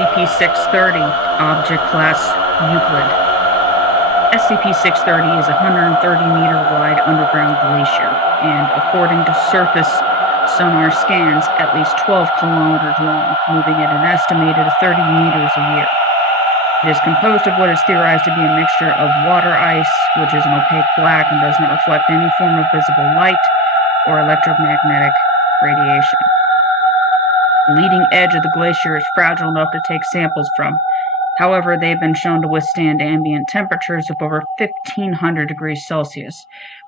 SCP-630, Object Class Euclid. SCP-630 is a 130-meter-wide underground glacier, and according to surface sonar scans, at least 12 kilometers long, moving at an estimated 30 meters a year. It is composed of what is theorized to be a mixture of water ice, which is an opaque black and does not reflect any form of visible light or electromagnetic radiation. The leading edge of the glacier is fragile enough to take samples from. However, they have been shown to withstand ambient temperatures of over 1,500 degrees Celsius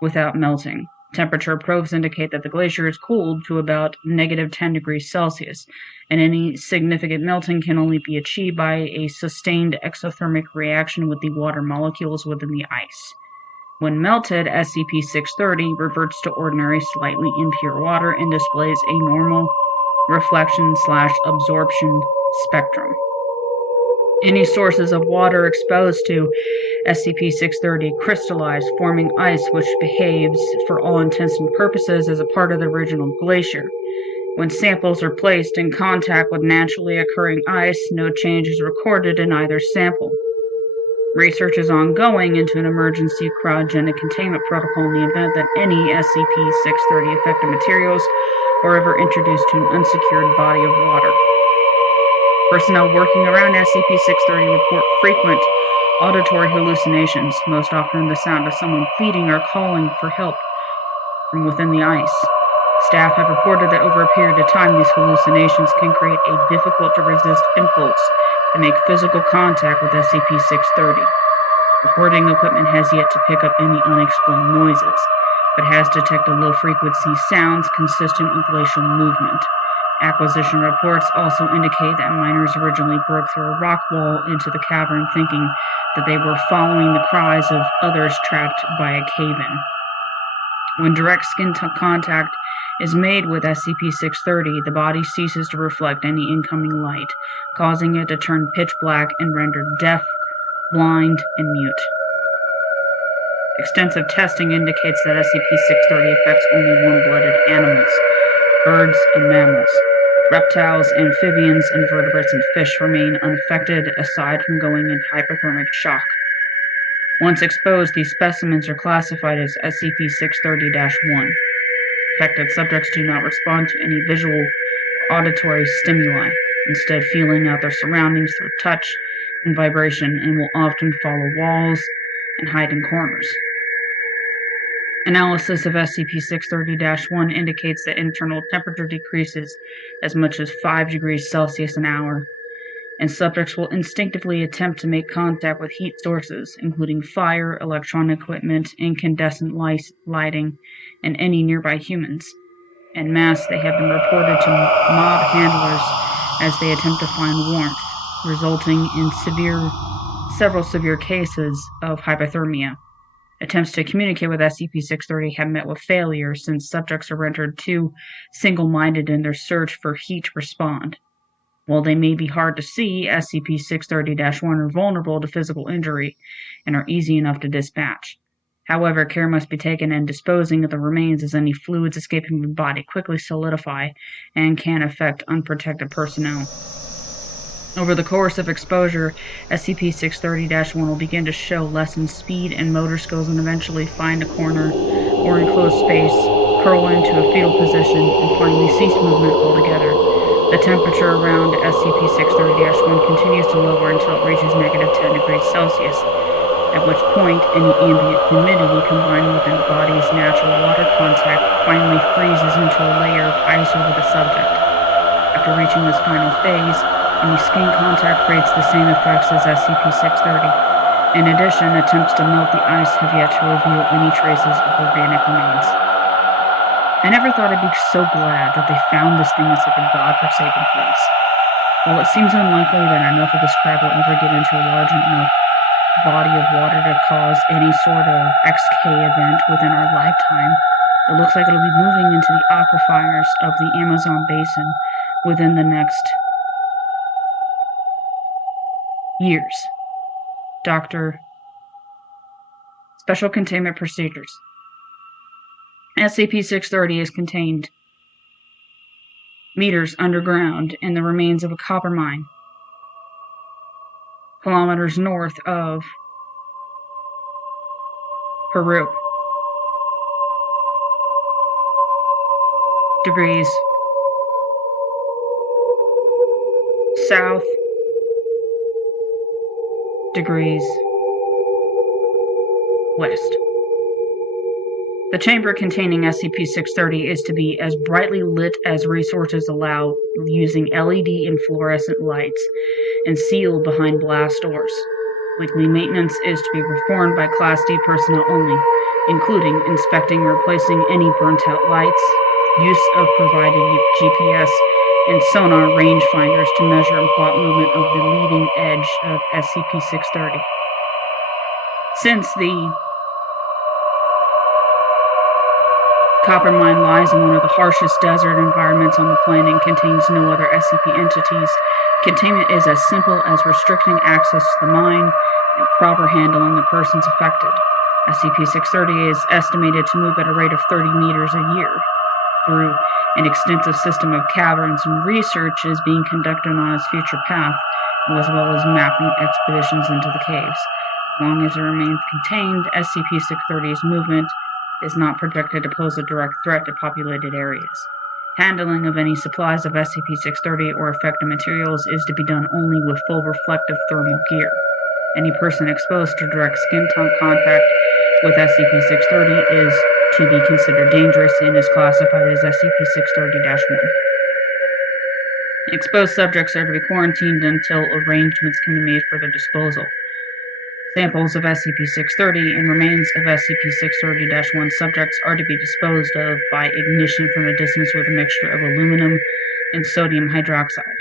without melting. Temperature probes indicate that the glacier is cooled to about -10 degrees Celsius, and any significant melting can only be achieved by a sustained exothermic reaction with the water molecules within the ice. When melted, SCP-630 reverts to ordinary, slightly impure water and displays a normal reflection/absorption spectrum. Any sources of water exposed to SCP-630 crystallize, forming ice which behaves, for all intents and purposes, as a part of the original glacier. When samples are placed in contact with naturally occurring ice, no change is recorded in either sample. Research is ongoing into an emergency cryogenic containment protocol in the event that any SCP-630 affected materials are ever introduced to an unsecured body of water. Personnel working around SCP-630 report frequent auditory hallucinations, most often the sound of someone pleading or calling for help from within the ice. Staff have reported that over a period of time, these hallucinations can create a difficult-to-resist impulse to make physical contact with SCP-630. Recording equipment has yet to pick up any unexplained noises, but has detected low-frequency sounds consistent with glacial movement. Acquisition reports also indicate that miners originally broke through a rock wall into the cavern thinking that they were following the cries of others trapped by a cave-in. When direct skin contact is made with SCP-630, the body ceases to reflect any incoming light, causing it to turn pitch black and rendered deaf, blind, and mute. Extensive testing indicates that SCP-630 affects only warm-blooded animals, birds, and mammals. Reptiles, amphibians, invertebrates, and fish remain unaffected, aside from going into hypothermic shock. Once exposed, these specimens are classified as SCP-630-1. Affected subjects do not respond to any visual or auditory stimuli, instead feeling out their surroundings through touch and vibration, and will often follow walls and hide in corners. Analysis of SCP-630-1 indicates that internal temperature decreases as much as 5 degrees Celsius an hour, and subjects will instinctively attempt to make contact with heat sources, including fire, electronic equipment, incandescent lighting, and any nearby humans. En masse, they have been reported to mob handlers as they attempt to find warmth, resulting in several severe cases of hypothermia. Attempts to communicate with SCP-630 have met with failure since subjects are rendered too single-minded in their search for heat to respond. While they may be hard to see, SCP-630-1 are vulnerable to physical injury and are easy enough to dispatch. However, care must be taken in disposing of the remains, as any fluids escaping from the body quickly solidify and can affect unprotected personnel. Over the course of exposure, SCP-630-1 will begin to show lessened speed and motor skills and eventually find a corner or enclosed space, curl into a fetal position, and finally cease movement altogether. The temperature around SCP-630-1 continues to lower until it reaches -10 degrees Celsius, at which point any ambient humidity combined with the body's natural water contact finally freezes into a layer of ice over the subject. After reaching this final phase, any skin contact creates the same effects as SCP-630. In addition, attempts to melt the ice have yet to reveal any traces of organic remains. I never thought I'd be so glad that they found this thing in such a godforsaken place. While it seems unlikely that enough of this crap will ever get into a large enough body of water to cause any sort of XK event within our lifetime, it looks like it'll be moving into the aquifers of the Amazon basin within the next years. Dr. Special Containment Procedures. SCP-630 is contained meters underground in the remains of a copper mine. kilometers north of Peru. Degrees south, degrees west. The chamber containing SCP-630 is to be as brightly lit as resources allow using LED and fluorescent lights and sealed behind blast doors. Weekly maintenance is to be performed by Class D personnel only, including inspecting and replacing any burnt-out lights, use of provided GPS and sonar rangefinders to measure and plot movement of the leading edge of SCP-630. Since the copper mine lies in one of the harshest desert environments on the planet and contains no other SCP entities, containment is as simple as restricting access to the mine and proper handling of persons affected. SCP-630 is estimated to move at a rate of 30 meters a year. Through an extensive system of caverns, and research is being conducted on its future path, as well as mapping expeditions into the caves. As long as it remains contained, SCP-630's movement is not projected to pose a direct threat to populated areas. Handling of any supplies of SCP-630 or affected materials is to be done only with full reflective thermal gear. Any person exposed to direct skin contact with SCP-630 is to be considered dangerous and is classified as SCP-630-1. Exposed subjects are to be quarantined until arrangements can be made for their disposal. Samples of SCP-630 and remains of SCP-630-1 subjects are to be disposed of by ignition from a distance with a mixture of aluminum and sodium hydroxide.